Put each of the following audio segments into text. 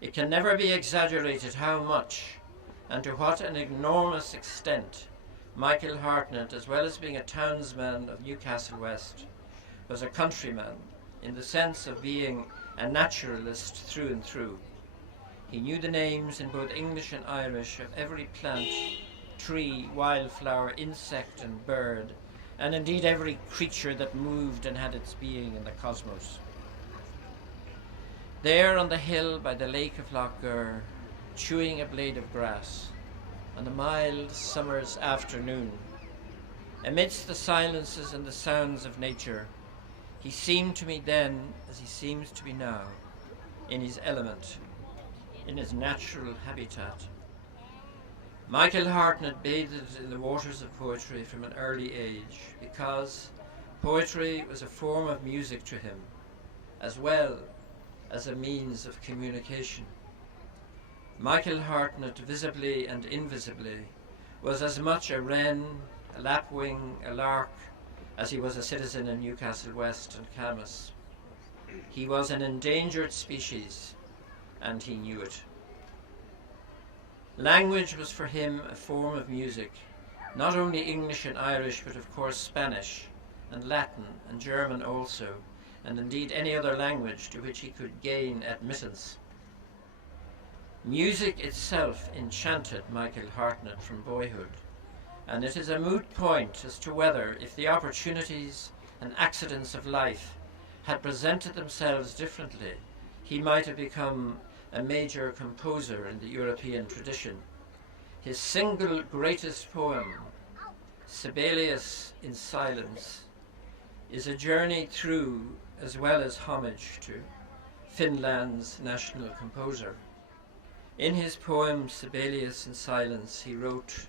It can never be exaggerated how much and to what an enormous extent Michael Hartnett, as well as being a townsman of Newcastle West, was a countryman in the sense of being a naturalist through and through. He knew the names in both English and Irish of every plant, tree, wildflower, insect and bird, and indeed every creature that moved and had its being in the cosmos. There on the hill by the lake of Lochgur, chewing a blade of grass, on a mild summer's afternoon, amidst the silences and the sounds of nature, he seemed to me then, as he seems to me now, in his element, in his natural habitat. Michael Hartnett bathed in the waters of poetry from an early age, because poetry was a form of music to him, as well as a means of communication. Michael Hartnett, visibly and invisibly, was as much a wren, a lapwing, a lark, as he was a citizen in Newcastle West and Camas. He was an endangered species, and he knew it. Language was for him a form of music, not only English and Irish, but of course Spanish and Latin and German also, and indeed any other language to which he could gain admittance. Music itself enchanted Michael Hartnett from boyhood, and it is a moot point as to whether, if the opportunities and accidents of life had presented themselves differently, he might have become a major composer in the European tradition. His single greatest poem, Sibelius in Silence, is a journey through, as well as homage to, Finland's national composer. In his poem Sibelius in Silence, he wrote,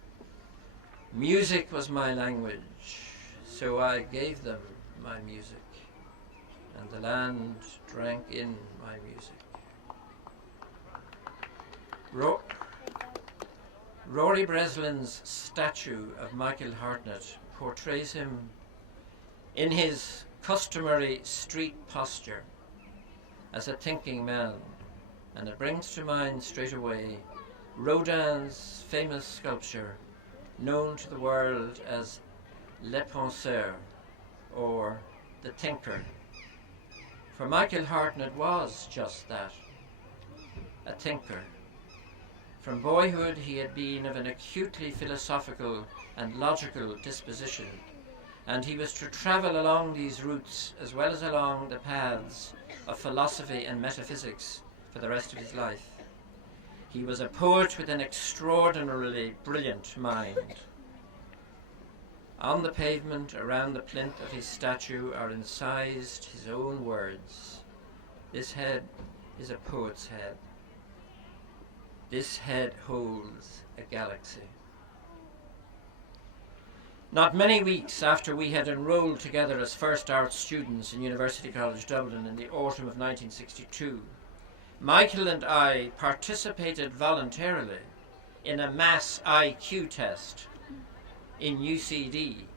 "Music was my language, so I gave them my music, and the land drank in my music." Rory Breslin's statue of Michael Hartnett portrays him in his customary street posture as a thinking man, and it brings to mind straight away Rodin's famous sculpture, known to the world as Le Penseur, or the Thinker. For Michael Hartnett was just that, a thinker. From boyhood he had been of an acutely philosophical and logical disposition, and he was to travel along these routes as well as along the paths of philosophy and metaphysics for the rest of his life. He was a poet with an extraordinarily brilliant mind. On the pavement around the plinth of his statue are incised his own words. "This head is a poet's head. This head holds a galaxy." Not many weeks after we had enrolled together as first art students in University College Dublin in the autumn of 1962, Michael and I participated voluntarily in a mass IQ test in UCD,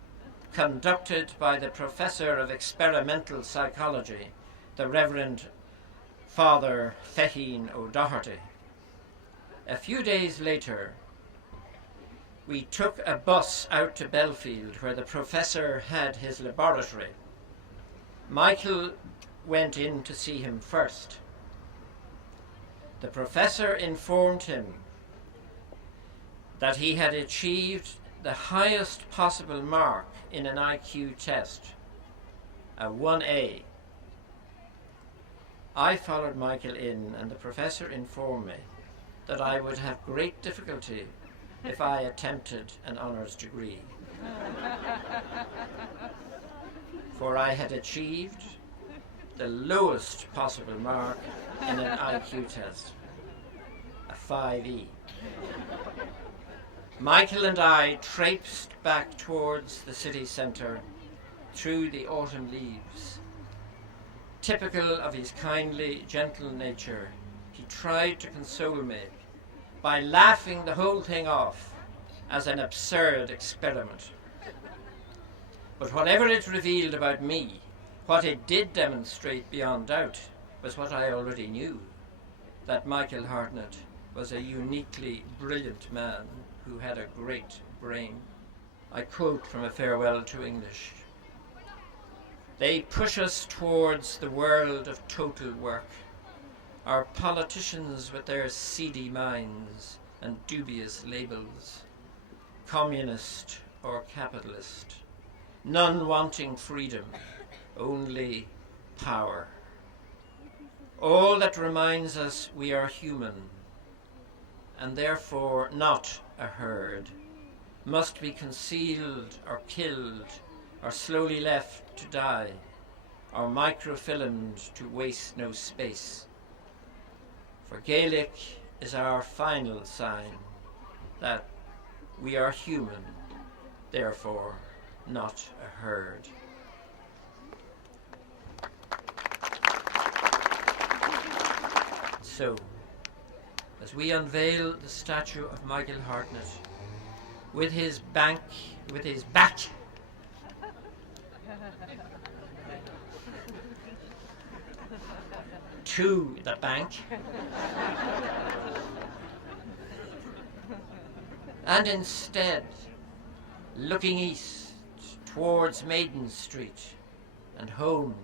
conducted by the Professor of Experimental Psychology, the Reverend Father Feheen O'Doherty. A few days later, we took a bus out to Belfield where the professor had his laboratory. Michael went in to see him first. The professor informed him that he had achieved the highest possible mark in an IQ test, a 1A. I followed Michael in, and the professor informed me that I would have great difficulty if I attempted an honours degree. For I had achieved the lowest possible mark in an IQ test, a 5E. Michael and I traipsed back towards the city centre through the autumn leaves. Typical of his kindly, gentle nature, he tried to console me by laughing the whole thing off as an absurd experiment. But whatever it revealed about me, what it did demonstrate beyond doubt was what I already knew. that Michael Hartnett was a uniquely brilliant man who had a great brain. I quote from a farewell to English. They push us towards the world of total work, our politicians with their seedy minds and dubious labels, communist or capitalist, none wanting freedom, only power. All that reminds us we are human, and therefore not a herd, must be concealed or killed or slowly left to die, or microfilmed to waste no space. For Gaelic is our final sign that we are human, therefore not a herd. So, as we unveil the statue of Michael Hartnett, with his back to the bank, and instead looking east towards Maiden Street and home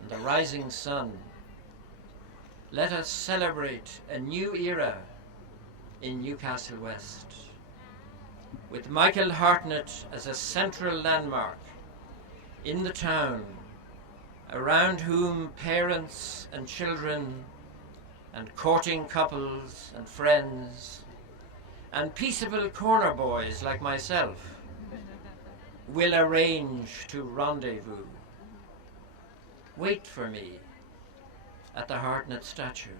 and the rising sun, let us celebrate a new era in Newcastle West, with Michael Hartnett as a central landmark in the town, around whom parents and children and courting couples and friends and peaceable corner boys like myself will arrange to rendezvous. Wait for me at the Hartnett statue.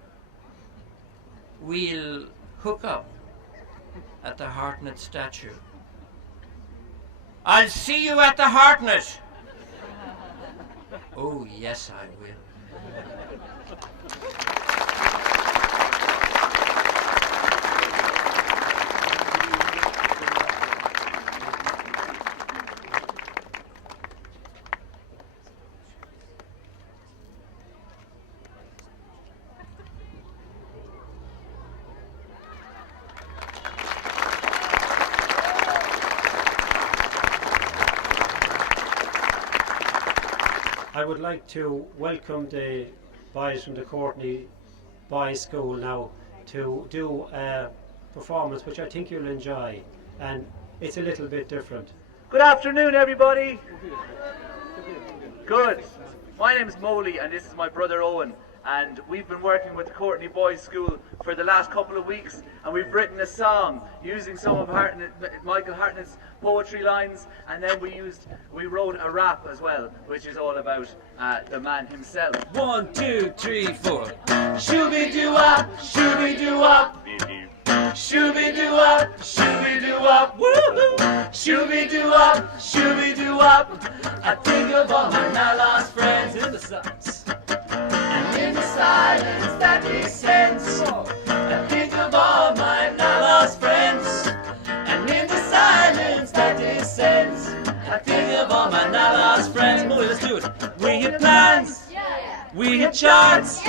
We'll hook up at the Hartnett statue. I'll see you at the Hartnett. Oh, yes, I will. I would like to welcome the boys from the Courtney Boys School now to do a performance which I think you'll enjoy, and it's a little bit different. Good afternoon, everybody. Good. My name is Molly and this is my brother Owen, and we've been working with the Courtney Boys School for the last couple of weeks, and we've written a song using some of Michael Hartnett's poetry lines, and then we wrote a rap as well, which is all about the man himself. 1, 2, 3, 4. Shooby-doo-wop, shooby-doo-wop. Shooby-doo-wop, shooby-doo-wop. Woo-hoo! Shooby-doo-wop, shooby-doo-wop. I think of all my now lost friends in the silence. And in the silence that descends, I think of all my now lost friends. And in the silence that descends, I think of all my now lost friends. Boy, let's do it. We hit plans, we hit charts,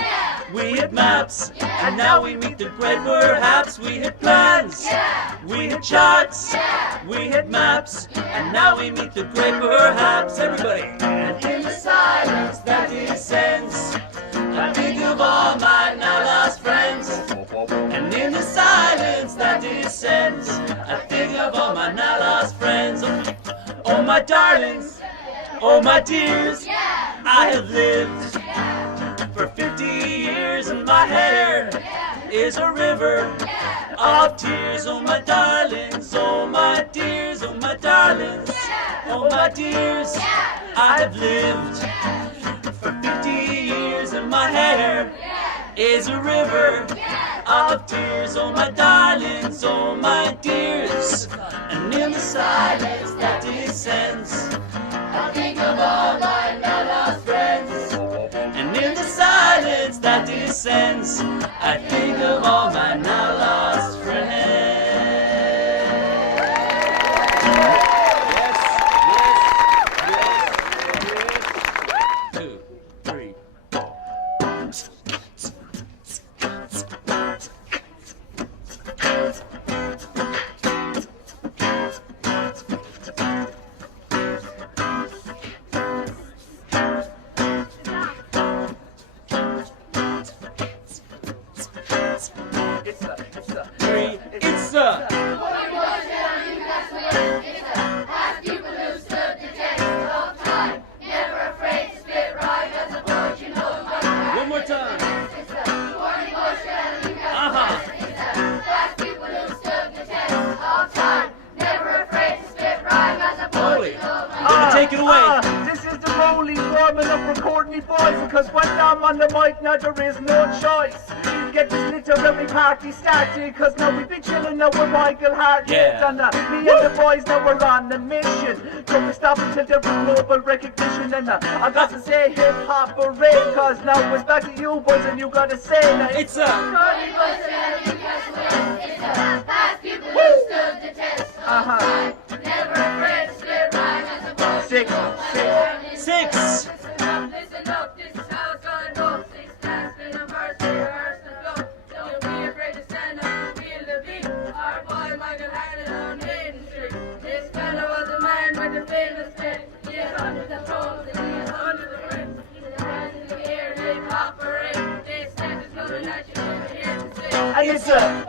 we hit maps, and now we meet the great perhaps. We hit plans, we hit charts, we hit maps, and now we meet the great perhaps. Everybody. And in the silence that descends, I think of all my now lost friends. And in the silence that descends, I think of all my now lost friends. Oh my darlings, oh my dears, I have lived for 50 years and my hair is a river of tears. Oh my darlings, oh my dears, oh my darlings, oh my dears, I have lived for 50 years and my hair is a river of tears. Oh my darlings, oh my dears, and in the silence that descends, I think of all my now lost friends. And in the silence that descends, I think of all my now lost friends. Yes, yes, yes, yes. 2, 3, 4. Gonna take it away. This is the Rollies warming up for Courtney boys, because when I'm on the mic now there is no choice. You get this literary party started, cause now we be chilling now with Michael Hartnett. Yeah. And me and the boys now we're on a mission. Don't be stopping till there was global recognition. And I got to say hip hop parade, cause now it's back to you boys and you gotta say that It's a Courtney boys and Newcastle West. It's a past people who stood the test. Never afraid to split rhyme as a boss. Six. six. Listen up, this is how it's gonna go. 6 class in a verse, rehearse and flow. Don't be afraid to stand up and feel the beat. Our boy Michael Hartnett on Main Street. This fella was a man with a famous head. He had hundreds of pros and he had hundreds of friends. The hands in the air, they operate. They stand as good as you never hear to say. And it's a